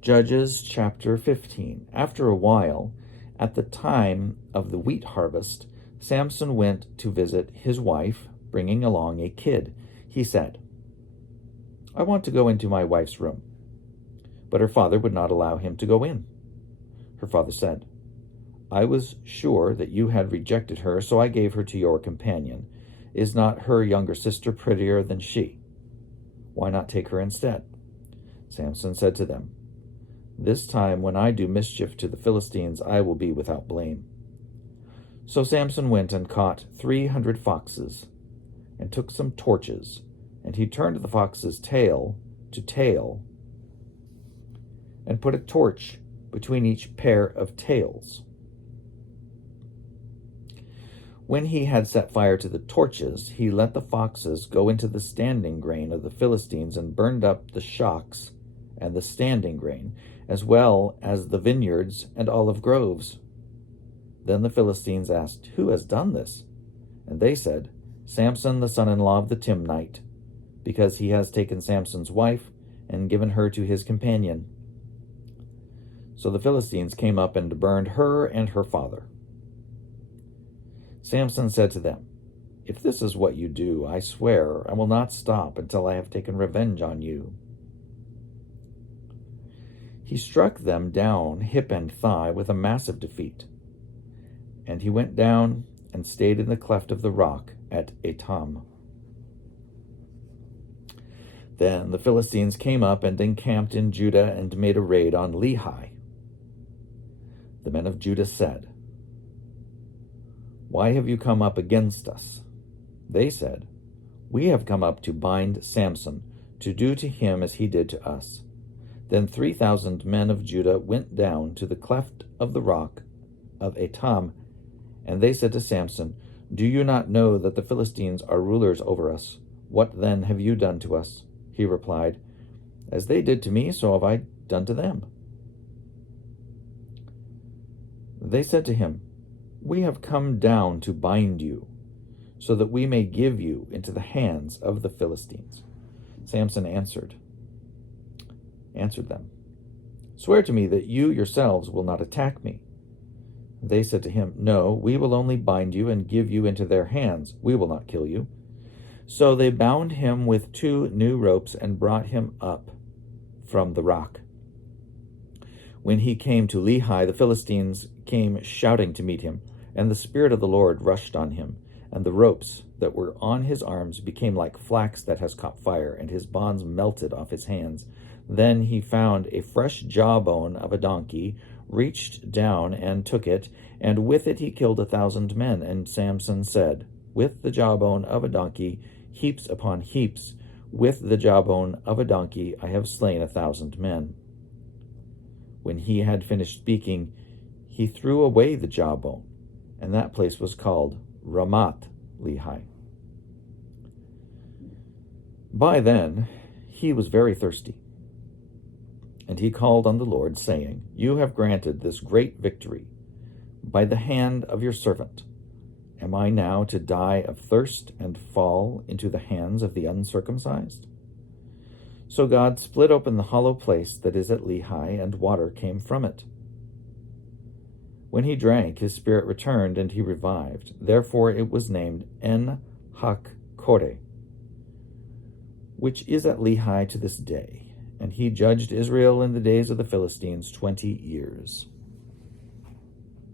Judges chapter 15. After a while, at the time of the wheat harvest, Samson went to visit his wife, bringing along a kid. He said, "I want to go into my wife's room." But her father would not allow him to go in. Her father said, "I was sure that you had rejected her, so I gave her to your companion. Is not her younger sister prettier than she? Why not take her instead?" Samson said to them, "This time when I do mischief to the Philistines, I will be without blame." So Samson went and caught 300 foxes, and took some torches, and he turned the fox's tail to tail, and put a torch between each pair of tails. When he had set fire to the torches, he let the foxes go into the standing grain of the Philistines and burned up the shocks and the standing grain, as well as the vineyards and olive groves. Then the Philistines asked, "Who has done this?" And they said, "Samson, the son-in-law of the Timnite, because he has taken Samson's wife and given her to his companion." So the Philistines came up and burned her and her father. Samson said to them, "If this is what you do, I swear I will not stop until I have taken revenge on you." He struck them down hip and thigh with a massive defeat, and he went down and stayed in the cleft of the rock at Etam. Then the Philistines came up and encamped in Judah and made a raid on Lehi. The men of Judah said, "Why have you come up against us?" They said, "We have come up to bind Samson, to do to him as he did to us." Then 3,000 men of Judah went down to the cleft of the rock of Etam, and they said to Samson, "Do you not know that the Philistines are rulers over us? What then have you done to us?" He replied, "As they did to me, so have I done to them." They said to him, "We have come down to bind you, so that we may give you into the hands of the Philistines." Samson answered them, "Swear to me that you yourselves will not attack me." They said to him, "No, we will only bind you and give you into their hands. We will not kill you." So they bound him with 2 new ropes and brought him up from the rock. When he came to Lehi, the Philistines came shouting to meet him, and the Spirit of the Lord rushed on him, and the ropes that were on his arms became like flax that has caught fire, and his bonds melted off his hands. Then he found a fresh jawbone of a donkey, reached down and took it, and with it he killed 1,000 men. And Samson said, "With the jawbone of a donkey, heaps upon heaps, with the jawbone of a donkey, I have slain 1,000 men." When he had finished speaking, he threw away the jawbone, and that place was called Ramath Lehi. By then he was very thirsty, and he called on the Lord, saying, "You have granted this great victory by the hand of your servant. Am I now to die of thirst and fall into the hands of the uncircumcised?" So God split open the hollow place that is at Lehi, and water came from it. When he drank, his spirit returned, and he revived. Therefore it was named En-Hakkore, which is at Lehi to this day. And he judged Israel in the days of the Philistines 20 years.